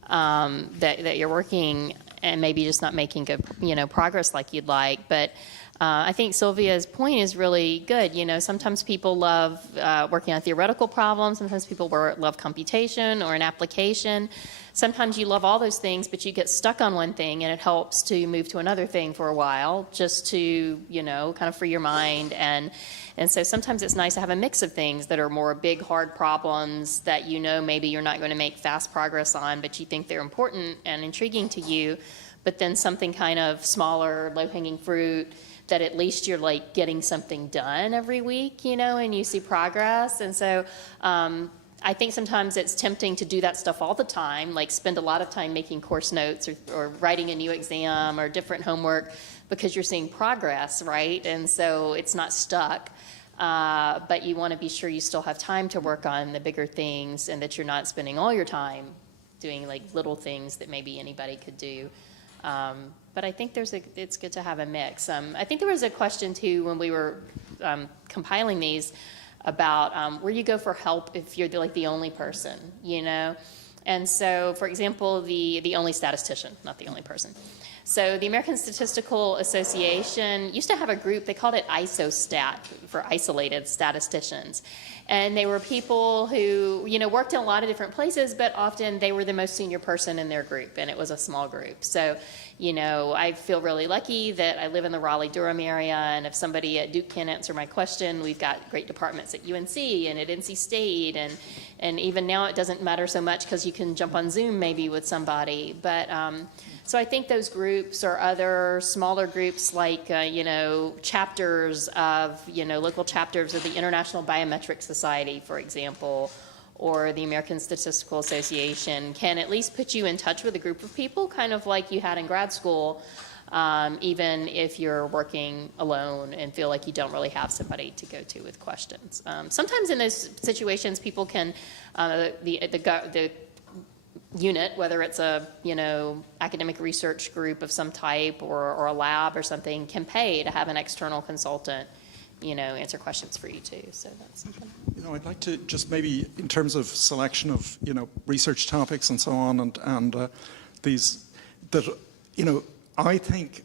that you're working and maybe just not making good, progress like you'd like. But I think Sylvia's point is really good. Sometimes people love working on theoretical problems. Sometimes people love computation or an application. Sometimes you love all those things, but you get stuck on one thing, and it helps to move to another thing for a while, just to, kind of free your mind. And so sometimes it's nice to have a mix of things that are more big, hard problems that maybe you're not going to make fast progress on, but you think they're important and intriguing to you. But then something kind of smaller, low-hanging fruit, that at least you're like getting something done every week, and you see progress. And so I think sometimes it's tempting to do that stuff all the time, like spend a lot of time making course notes or writing a new exam or different homework, because you're seeing progress, right? And so it's not stuck. But you want to be sure you still have time to work on the bigger things, and that you're not spending all your time doing like little things that maybe anybody could do. But I think it's good to have a mix. I think there was a question too when we were compiling these about where you go for help if you're the only person, And so, for example, the only statistician, not the only person. So the American Statistical Association used to have a group, they called it ISOStat, for isolated statisticians. And they were people who, worked in a lot of different places, but often they were the most senior person in their group, and it was a small group. So, I feel really lucky that I live in the Raleigh-Durham area, and if somebody at Duke can't answer my question, we've got great departments at UNC and at NC State, and even now it doesn't matter so much because you can jump on Zoom maybe with somebody. But So I think those groups or other smaller groups like, chapters of, local chapters of the International Biometric Society, for example, or the American Statistical Association can at least put you in touch with a group of people, kind of like you had in grad school, even if you're working alone and feel like you don't really have somebody to go to with questions. Sometimes in those situations, people can, the unit, whether it's a academic research group of some type or a lab or something, can pay to have an external consultant answer questions for you too. So that's something. I'd like to just maybe in terms of selection of research topics and so on, and these that I think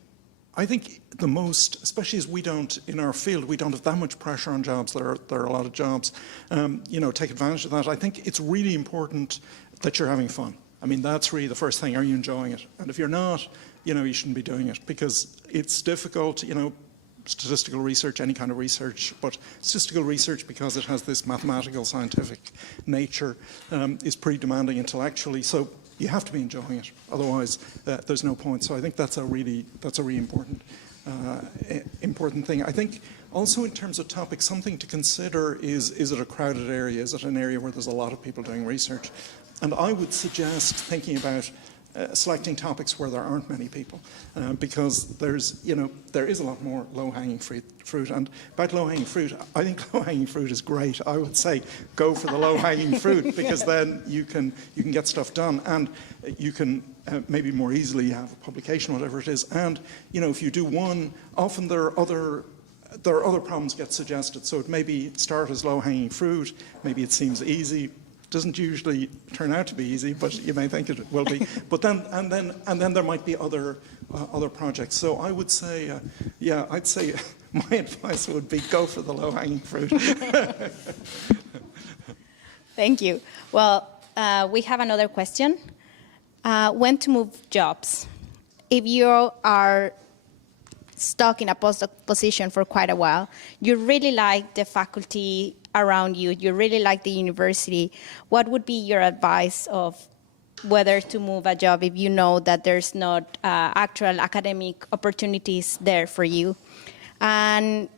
the most, especially as we don't in our field, we don't have that much pressure on jobs. There are a lot of jobs. Take advantage of that. I think it's really important that you're having fun. I mean, that's really the first thing. Are you enjoying it? And if you're not, you shouldn't be doing it because it's difficult. Statistical research, any kind of research, but statistical research, because it has this mathematical, scientific nature, is pretty demanding intellectually. So you have to be enjoying it. Otherwise, there's no point. So I think that's a really important thing. I think also in terms of topics, something to consider is it a crowded area? Is it an area where there's a lot of people doing research? And I would suggest thinking about selecting topics where there aren't many people, because there is a lot more low-hanging fruit. And about low-hanging fruit, I think low-hanging fruit is great. I would say go for the low-hanging fruit because then you can get stuff done, and you can maybe more easily have a publication, whatever it is. And if you do one, often there are other problems get suggested. So it maybe start as low-hanging fruit. Maybe it seems easy. Doesn't usually turn out to be easy, but you may think it will be. But then there might be other projects. So I would say, I'd say my advice would be go for the low-hanging fruit. Thank you. Well, we have another question. When to move jobs? If you are stuck in a postdoc position for quite a while, you really like the faculty around you, you really like the university, what would be your advice of whether to move a job if you know that there's not actual academic opportunities there for you? And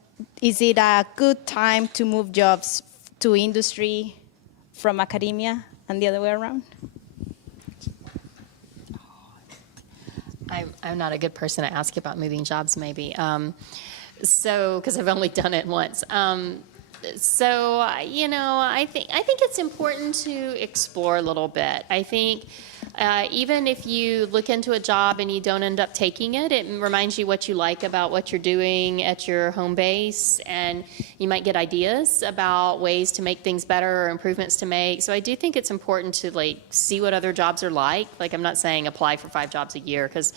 is it a good time to move jobs to industry from academia and the other way around? I'm not a good person to ask about moving jobs, maybe. Because I've only done it once. I think it's important to explore a little bit. I think even if you look into a job and you don't end up taking it, it reminds you what you like about what you're doing at your home base, and you might get ideas about ways to make things better or improvements to make. So I do think it's important to see what other jobs are like. I'm not saying apply for 5 jobs a year because,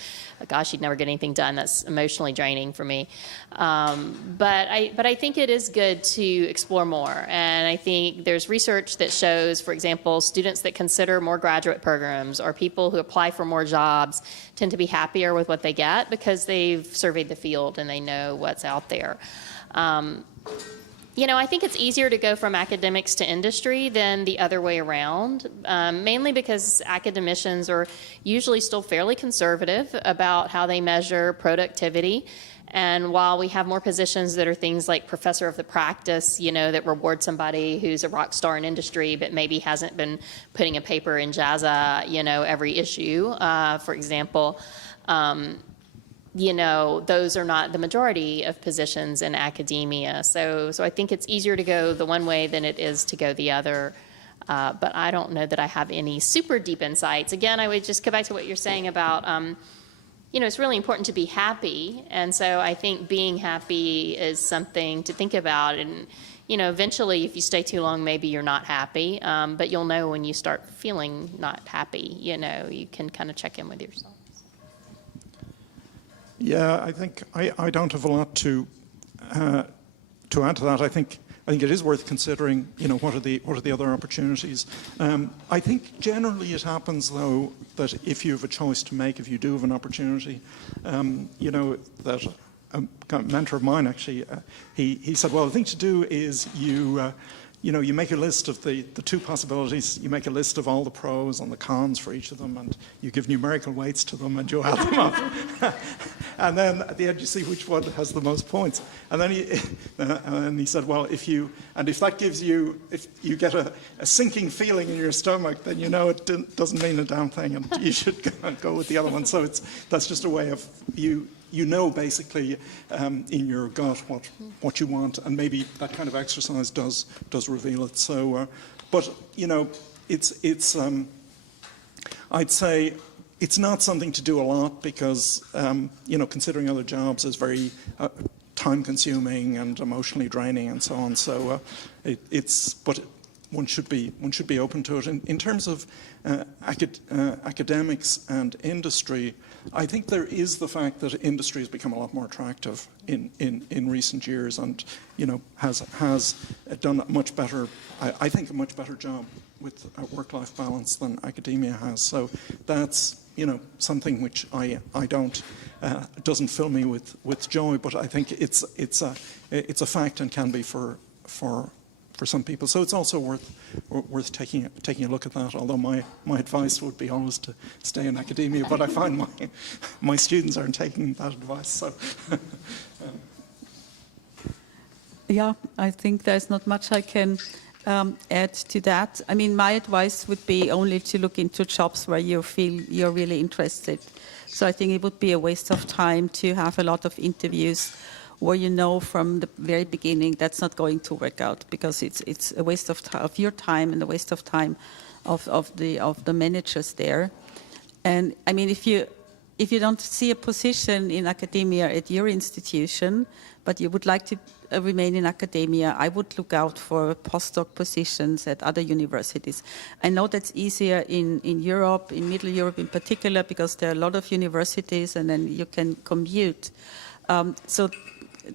gosh, you'd never get anything done. That's emotionally draining for me. But I think it is good to explore more. And I think there's research that shows, for example, students that consider more graduate programs or people who apply for more jobs tend to be happier with what they get because they've surveyed the field and they know what's out there. I think it's easier to go from academics to industry than the other way around, mainly because academicians are usually still fairly conservative about how they measure productivity. And while we have more positions that are things like professor of the practice, that reward somebody who's a rock star in industry but maybe hasn't been putting a paper in JASA, every issue, for example, those are not the majority of positions in academia. So I think it's easier to go the one way than it is to go the other. But I don't know that I have any super deep insights. Again, I would just go back to what you're saying about, it's really important to be happy. And so I think being happy is something to think about. And, eventually, if you stay too long, maybe you're not happy. But you'll know when you start feeling not happy, you can kind of check in with yourself. Yeah, I think I don't have a lot to add to that. I think it is worth considering. What are the other opportunities? I think generally it happens though that if you have a choice to make, if you do have an opportunity, that a mentor of mine actually he said, well, the thing to do is you you make a list of the two possibilities, you make a list of all the pros and the cons for each of them, and you give numerical weights to them, and you add them up. And then at the end you see which one has the most points. And then he said, well, if you get a sinking feeling in your stomach, then you know it doesn't mean a damn thing, and you should go with the other one. So that's just a way of you know basically in your gut what you want, and maybe that kind of exercise does reveal it. So, but it's I'd say it's not something to do a lot because considering other jobs is very time-consuming and emotionally draining and so on. So but one should be open to it. In terms of academics and industry, I think there is the fact that industry has become a lot more attractive in recent years, and has done a much better, I think, a much better job with work-life balance than academia has. So that's something which I don't doesn't fill me with joy, but I think it's a fact and can be for some people. So it's also worth taking a look at that. Although my advice would be always to stay in academia, but I find my students aren't taking that advice. So. Yeah, I think there's not much I can add to that. I mean, my advice would be only to look into jobs where you feel you're really interested. So I think it would be a waste of time to have a lot of interviews where you know from the very beginning that's not going to work out, because it's a waste of your time and a waste of time of the managers there. And I mean, if you don't see a position in academia at your institution, but you would like to remain in academia, I would look out for postdoc positions at other universities. I know that's easier in Europe, in Middle Europe in particular, because there are a lot of universities and then you can commute. So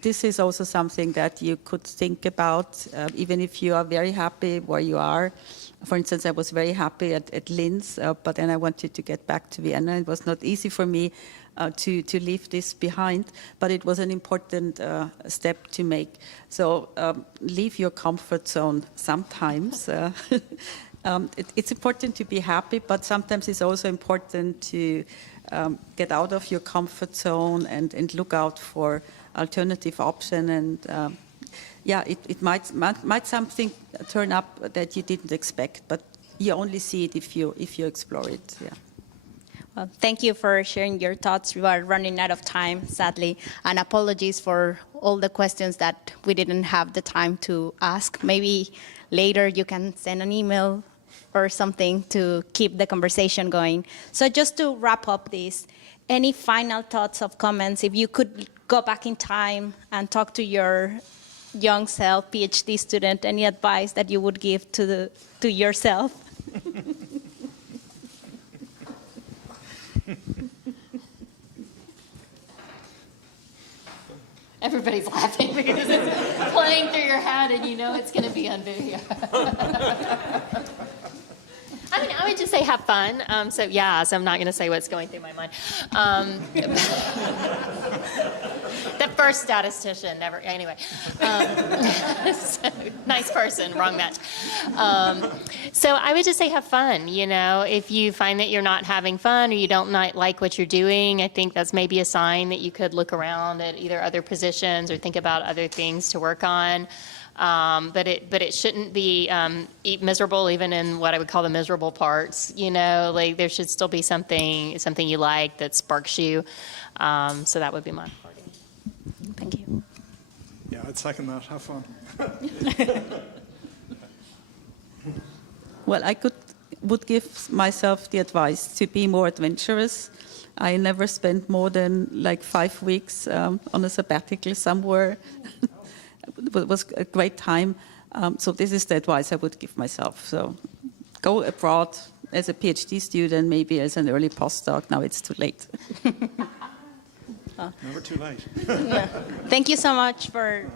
this is also something that you could think about, even if you are very happy where you are. For instance, I was very happy at Linz, but then I wanted to get back to Vienna. It was not easy for me to leave this behind, but it was an important step to make. So leave your comfort zone sometimes. It's important to be happy, but sometimes it's also important to get out of your comfort zone and look out for alternative option. And it might something turn up that you didn't expect, but you only see it if you explore it. Yeah. Well, thank you for sharing your thoughts. We are running out of time, sadly, and apologies for all the questions that we didn't have the time to ask. Maybe later you can send an email or something to keep the conversation going. So just to wrap up this, any final thoughts or comments? If you could go back in time and talk to your young self, PhD student, any advice that you would give to yourself? Everybody's laughing because it's playing through your head and you know it's going to be on video. I mean, I would just say have fun. So I'm not going to say what's going through my mind. The first statistician, never, anyway. So, nice person, wrong match. So I would just say have fun. If you find that you're not having fun or you don't like what you're doing, I think that's maybe a sign that you could look around at either other positions or think about other things to work on. But it shouldn't be miserable, even in what I would call the miserable parts. Like there should still be something you like that sparks you. So that would be my parting. Thank you. Yeah, I'd second that. Have fun. Well, I would give myself the advice to be more adventurous. I never spent more than like 5 weeks on a sabbatical somewhere. It was a great time. So this is the advice I would give myself. So go abroad as a PhD student, maybe as an early postdoc. Now it's too late. Never too late. Yeah. Thank you so much for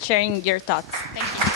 sharing your thoughts. Thank you.